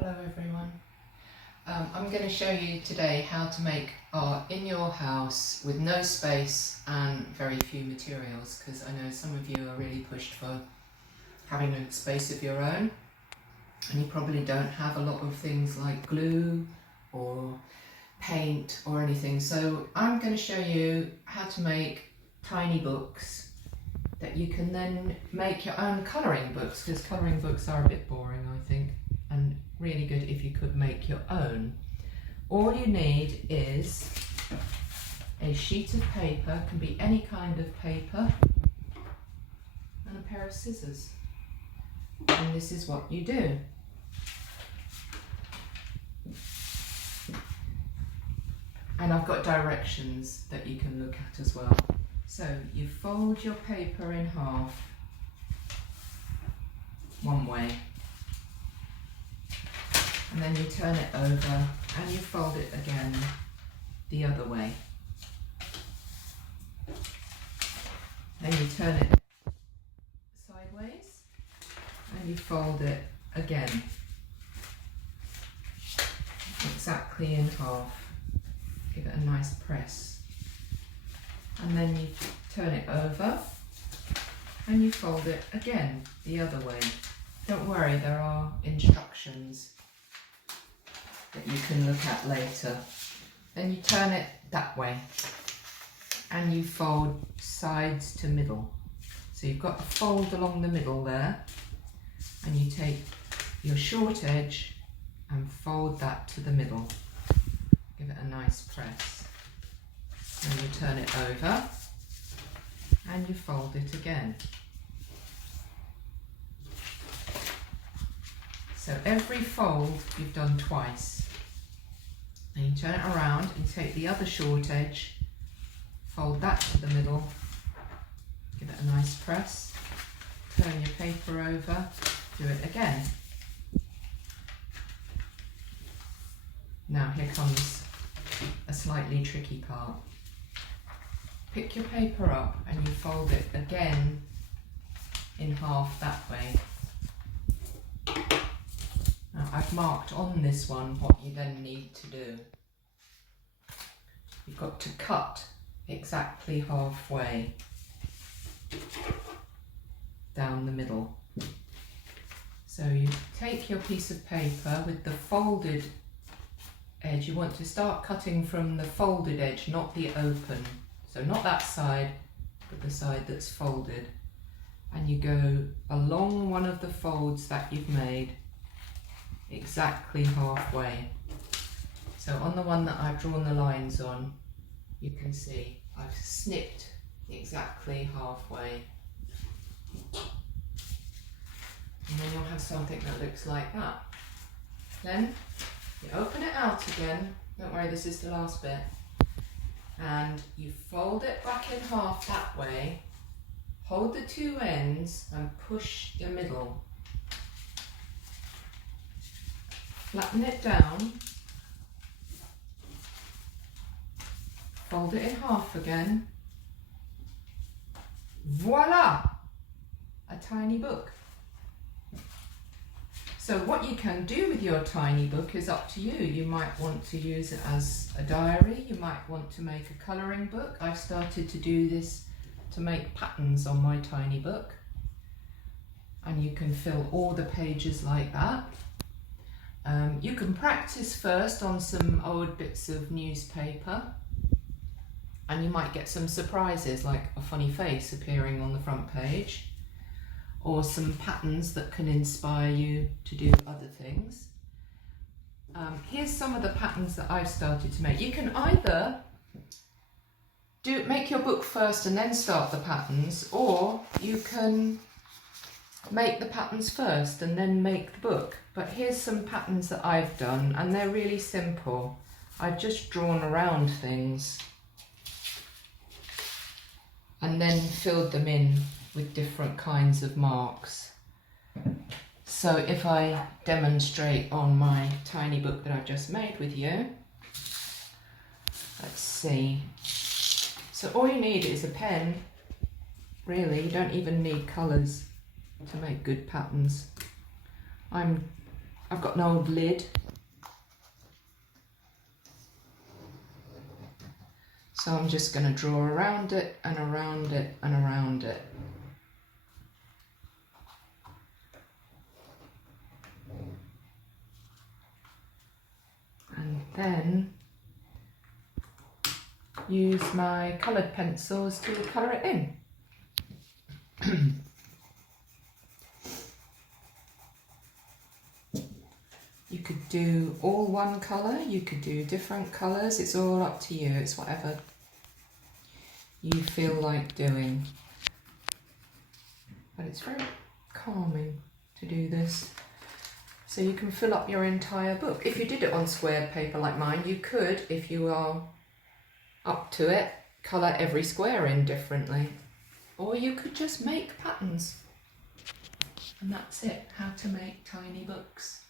Hello everyone. I'm going to show you today how to make art in your house with no space and very few materials, because I know some of you are really pushed for having a space of your own and you probably don't have a lot of things like glue or paint or anything. So I'm going to show you how to make tiny books that you can then make your own colouring books, because colouring books are a bit boring, I think, and really good if you could make your own. All you need is a sheet of paper, can be any kind of paper, and a pair of scissors. And this is what you do. And I've got directions that you can look at as well. So you fold your paper in half one way, and then you turn it over and you fold it again the other way. Then you turn it sideways and you fold it again, exactly in half. Give it a nice press. And then you turn it over and you fold it again the other way. Don't worry, there are instructions that you can look at later. Then you turn it that way and you fold sides to middle. So you've got a fold along the middle there, and you take your short edge and fold that to the middle. Give it a nice press. And you turn it over and you fold it again. So every fold you've done twice. And you turn it around and take the other short edge, fold that to the middle, give it a nice press, turn your paper over, do it again. Now here comes a slightly tricky part. Pick your paper up and you fold it again in half that way. Now I've marked on this one what you then need to do. You've got to cut exactly halfway down the middle. So you take your piece of paper with the folded edge. You want to start cutting from the folded edge, not the open. So not that side, but the side that's folded. And you go along one of the folds that you've made, exactly halfway. So on the one that I've drawn the lines on, you can see I've snipped exactly halfway. And then you'll have something that looks like that. Then you open it out again, don't worry, this is the last bit, and you fold it back in half that way, hold the two ends and push the middle. Flatten it down, fold it in half again. Voila! A tiny book. So what you can do with your tiny book is up to you. You might want to use it as a diary, you might want to make a colouring book. I've started to do this to make patterns on my tiny book, and you can fill all the pages like that. You can practice first on some old bits of newspaper, and you might get some surprises like a funny face appearing on the front page, or some patterns that can inspire you to do other things. Here's some of the patterns that I've started to make. You can either make your book first and then start the patterns, or you can make the patterns first and then make the book. But here's some patterns that I've done, and they're really simple. I've just drawn around things and then filled them in with different kinds of marks. So if I demonstrate on my tiny book that I've just made with you, let's see. So all you need is a pen, really. You don't even need colours to make good patterns. I'm I've got an old lid. So I'm just going to draw around it and around it and around it. And then use my coloured pencils to colour it in. You could do all one colour, you could do different colours, it's all up to you, it's whatever you feel like doing. But it's very calming to do this. So you can fill up your entire book. If you did it on squared paper like mine, you could, if you are up to it, colour every square in differently. Or you could just make patterns. And that's it, how to make tiny books.